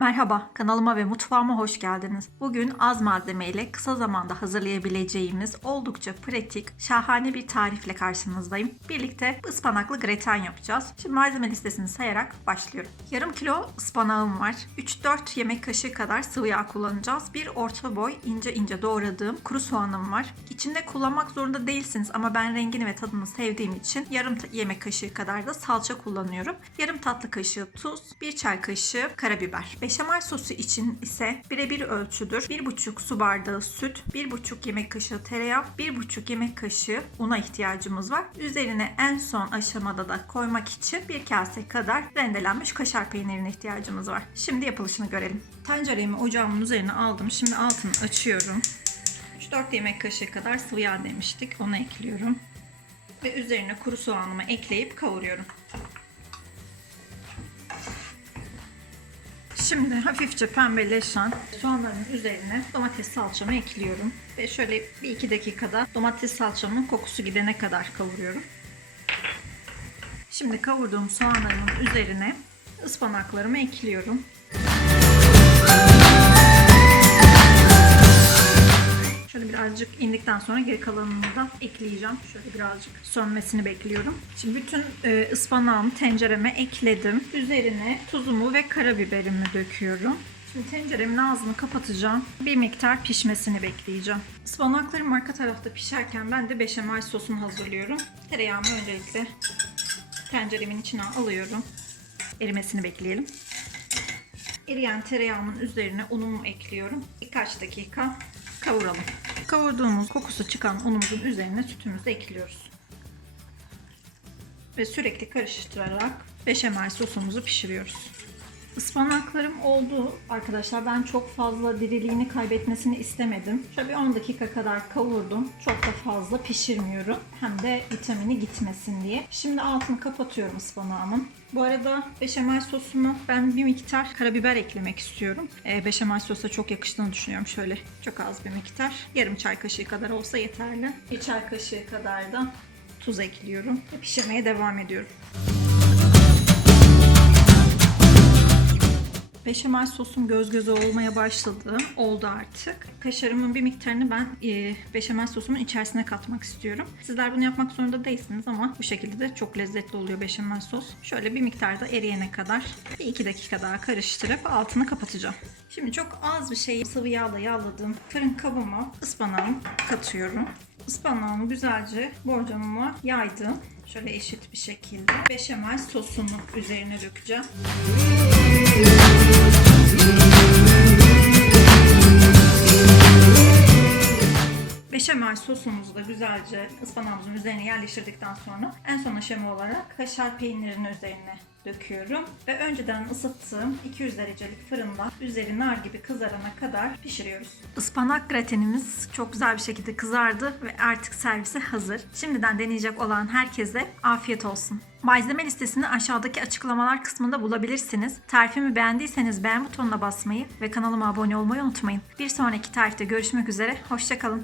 Merhaba, kanalıma ve mutfağıma hoş geldiniz. Bugün az malzemeyle kısa zamanda hazırlayabileceğimiz oldukça pratik, şahane bir tarifle karşınızdayım. Birlikte ıspanaklı greten yapacağız. Şimdi malzeme listesini sayarak başlıyorum. Yarım kilo ıspanağım var. 3-4 yemek kaşığı kadar sıvı yağ kullanacağız. Bir orta boy ince ince doğradığım kuru soğanım var. İçinde kullanmak zorunda değilsiniz ama ben rengini ve tadını sevdiğim için yarım yemek kaşığı kadar da salça kullanıyorum. Yarım tatlı kaşığı tuz, bir çay kaşığı karabiber. Beşamel sosu için ise birebir ölçüdür. 1,5 su bardağı süt, 1,5 yemek kaşığı tereyağı, 1,5 yemek kaşığı una ihtiyacımız var. Üzerine en son aşamada da koymak için bir kase kadar rendelenmiş kaşar peynirine ihtiyacımız var. Şimdi yapılışını görelim. Tenceremi ocağımın üzerine aldım. Şimdi altını açıyorum. 3-4 yemek kaşığı kadar sıvı yağ demiştik. Onu ekliyorum. Ve üzerine kuru soğanımı ekleyip kavuruyorum. Şimdi hafifçe pembeleşen soğanların üzerine domates salçamı ekliyorum. Ve şöyle bir iki dakikada domates salçamın kokusu gidene kadar kavuruyorum. Şimdi kavurduğum soğanlarımın üzerine ıspanaklarımı ekliyorum. Birazcık indikten sonra geri kalanını da ekleyeceğim. Şöyle birazcık sönmesini bekliyorum. Şimdi bütün e, ıspanağımı tencereme ekledim. Üzerine tuzumu ve karabiberimi döküyorum. Şimdi tenceremin ağzını kapatacağım. Bir miktar pişmesini bekleyeceğim. Ispanaklarım arka tarafta pişerken ben de beşamel sosunu hazırlıyorum. Tereyağımı öncelikle tenceremin içine alıyorum. Erimesini bekleyelim. Eriyen tereyağımın üzerine unumu ekliyorum. Birkaç dakika kavuralım. Kavurduğumuz kokusu çıkan unumuzun üzerine sütümüzü ekliyoruz. Ve sürekli karıştırarak beşamel sosumuzu pişiriyoruz. Ispanaklarım oldu arkadaşlar. Ben çok fazla diriliğini kaybetmesini istemedim. Şöyle bir 10 dakika kadar kavurdum. Çok da fazla pişirmiyorum. Hem de vitamini gitmesin diye. Şimdi altını kapatıyorum ıspanağımın. Bu arada beşamel sosuma ben bir miktar karabiber eklemek istiyorum. Ee, beşamel sosa çok yakıştığını düşünüyorum. Şöyle çok az bir miktar. Yarım çay kaşığı kadar olsa yeterli. Bir çay kaşığı kadar da tuz ekliyorum. Ve pişirmeye devam ediyorum. Beşamel sosum göz göze olmaya başladı. Oldu artık. Kaşarımın bir miktarını ben e, beşamel sosumun içerisine katmak istiyorum. Sizler bunu yapmak zorunda değilsiniz ama bu şekilde de çok lezzetli oluyor beşamel sos. Şöyle bir miktarda eriyene kadar bir iki dakika daha karıştırıp altını kapatacağım. Şimdi çok az bir şey sıvı yağla yağladığım fırın kabıma ıspanağımı katıyorum. Ispanağımı güzelce borcamıma yaydım. Şöyle eşit bir şekilde beşamel sosunu üzerine dökeceğim. Beşamel sosumuzu da güzelce ıspanağımızın üzerine yerleştirdikten sonra en son aşama olarak kaşar peynirini üzerine döküyorum. Ve önceden ısıttığım 200 derecelik fırında üzeri nar gibi kızarana kadar pişiriyoruz. Ispanak gratenimiz çok güzel bir şekilde kızardı ve artık servise hazır. Şimdiden deneyecek olan herkese afiyet olsun. Malzeme listesini aşağıdaki açıklamalar kısmında bulabilirsiniz. Tarifimi beğendiyseniz beğen butonuna basmayı ve kanalıma abone olmayı unutmayın. Bir sonraki tarifte görüşmek üzere, hoşçakalın.